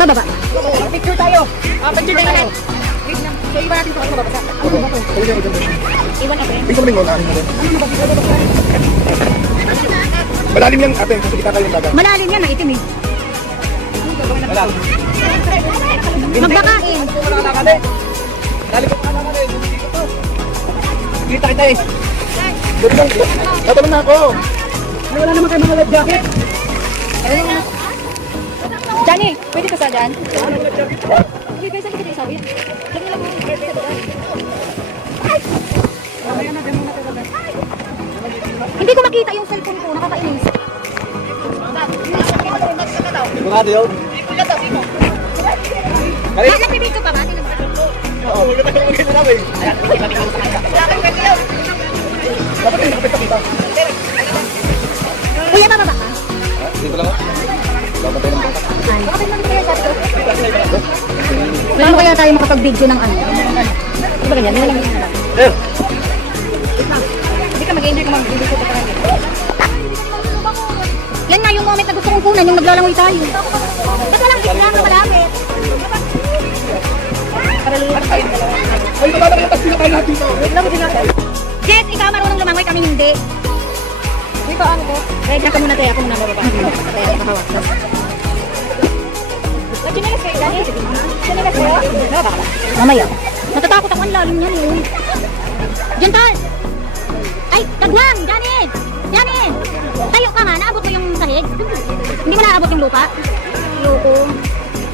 Bababa. Picture tayo. Picture tayo ulit. So, iwan natin ito kasi mababasa. Ano ba ito? Iwan natin. Tingnan mo rin mo, naanin mo rin. Malalim yan ate, kasi kita tayo yung dagat. Malalim yan, nakitim eh. Malalim. Magbakain. Malalim ko pa naman eh. Kita kita eh. Doon lang. Tatalon na ako. Wala naman kayo mga life jacket. Johnny, pwede ka sa dyan? Hindi, pwede sa kita isawi. Lagi lang mo. Hindi ko makita yung cellphone ko, nakakainis. Sigurado yun? Nagpipito pa ba? Oo, wala tayo mag-ito na eh. Dapat yung nakapit-kapita. Kuya, bababa ka? Dito lang ako. Dapat tayo ng bata. Paano kaya tayo makapag-video ng ano? Di ba ganyan? Hindi lang yan. Sir! Hindi ka mag-enjoy ka mag-video ko pa rin. Yan nga yung moment na gusto kong kunan, yung naglalangoy tayo. Ba't walang isla na malapit? Ay, bababa na Te. Dito ano ko? Kaya ka muna tayo, ako muna mababa. Kaya nakahawak. Chinelas kayo, Dani? Chinelas kayo? Baba ka ba? Mamaya. Natatakot ako, ang lalim niyan eh. Diyan tayo! Ay, kagwang! Janet! Janet! Tayo ka nga, naabot mo yung sahig? Hindi mo naabot yung lupa? Loko.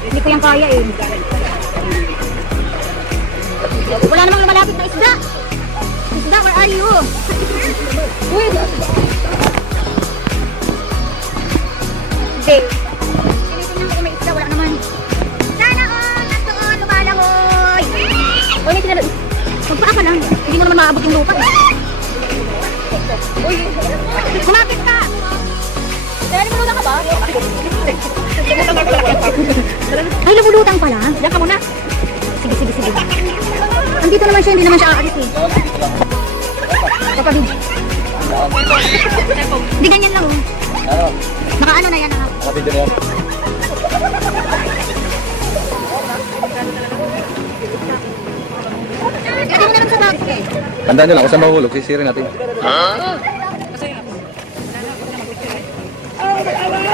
Hindi ko yung kaya eh. Wala namang lumalapit na isda! Isda, where are you? Uy! Hindi. Tinitingnan ko kung may isda, wala naman. Sana all! Nagdoon, lumalangoy! Uy, may tinalo. Magpaa ka lang. Hindi mo naman maabot yung lupa eh. Uy! Kumapit ka! Kaya lumulutan ka ba? Ay, lumulutan pala. Diyan ka muna. Sige, sige, sige. Andito naman siya, hindi naman siya aalis eh. Kapagod. Hindi ganyan lang oh. Nakaano na yan ah. Nakabidyo na yan. Lagay mo na lang sa bag eh. Tandaan nyo lang, kung saan mahulog, sisirin natin.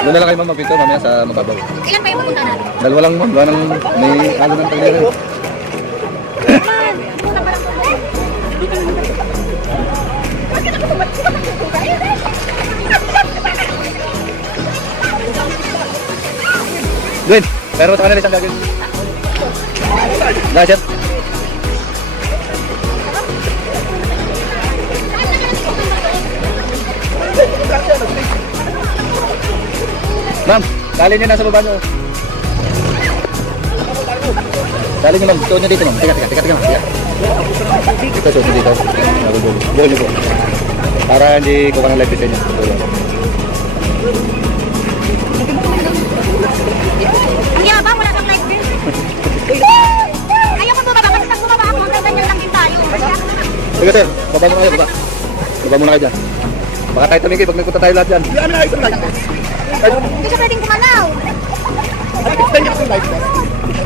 Doon na lang kayo ma'am magpinto mamaya sa mababaw. Ilan pa yung pupunta natin? Dalawa lang ma'am, gawa ng may halo ng taglera. Gwen, pero sa kanila isang gagawin. Gasher. Ma'am, dali nyo na sa baba nyo. Dali nyo ma'am, suot nyo dito ma'am. Teka ma'am. Ito suot nyo dito. Buhol nyo po. Para hindi ko ka ng live design nyo. Ang yabang, wala kang light bill. Ayaw ko bumaba, kasi pag bumaba ako, hanggang ganyan lang din tayo. Sige sir, baba muna kayo, baba. Baba muna kayo dyan. Baka tayo tumingin pag nagpunta tayo lahat dyan. Hindi siya pwedeng kumalaw.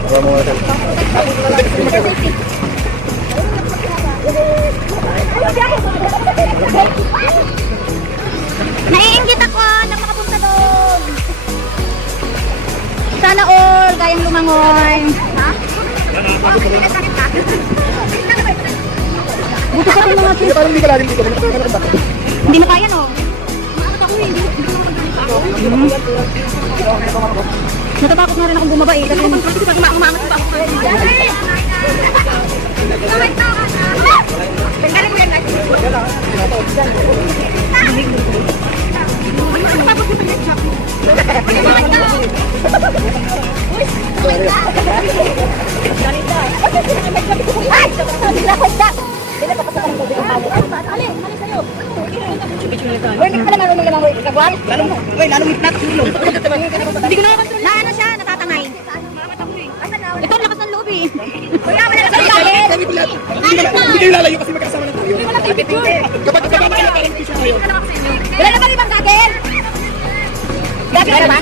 Baba muna sir. Naiinggit ako na makapunta doon. Sana all, kayang lumangoy. Ha? Buto ka rin mga sis. Parang hindi ka lalim dito. Hindi na kaya no? Ako hindi. Natatakot na rin akong bumaba eh. Kasi pag umaangat pa ako. Tanggalin mo yan guys. Hindi ko nakakontrol na ano siya, natatangay. Ito ang lakas ng loob eh. Kuya, wala na sa gagawin. Hindi kayo lalayo kasi magkasama na tayo. Wala kayo picture. Kapag kasama kayo, parang picture kayo. Wala na ba ibang gagawin? Gagawin na ba?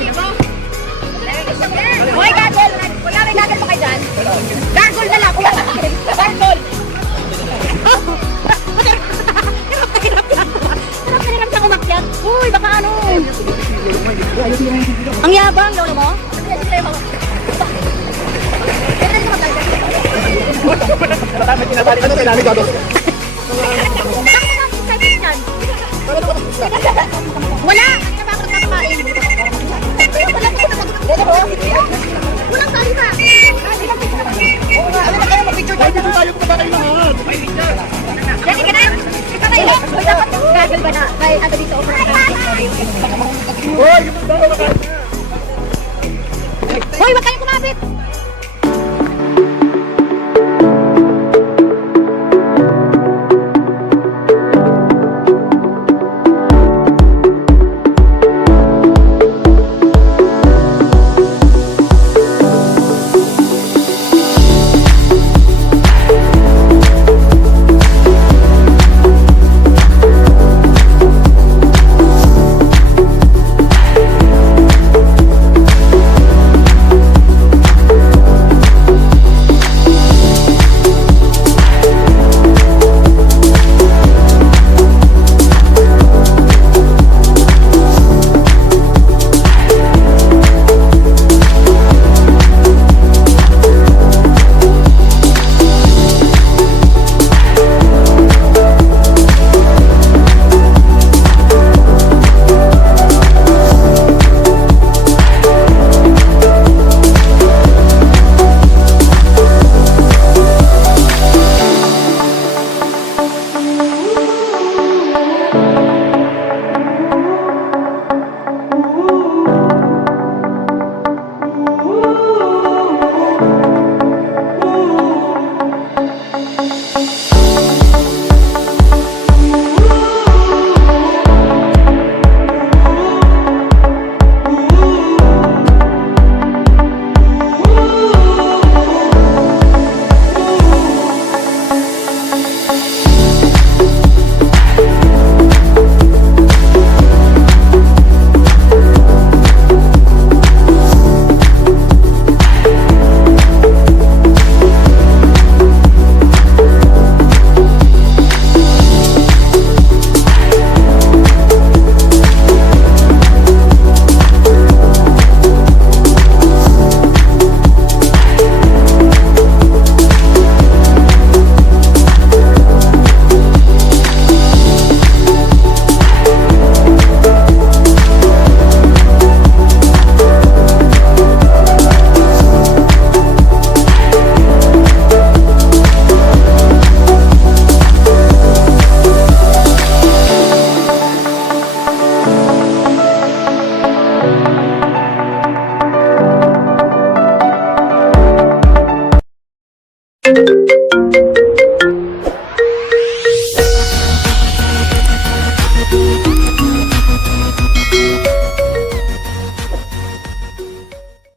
Hoy, gagol! Kuya, may gagol pa kayo dyan? Gagol na lang! Kuya, gagol! Hirap siyang umakyat. Uy, baka ano? Ang yabang, lolo mo? Ano kailangan gado? Wala! Kanina ba ako nagkakain? Walang sali pa! Ano na kayo mag-picture tayo? Tayo ko ba kayo lahat? Yan, ika na! Ika na ilong! Uy, dapat gagol ba na? Kahit ano dito over Hoy, wag kayong kumapit! Thank you.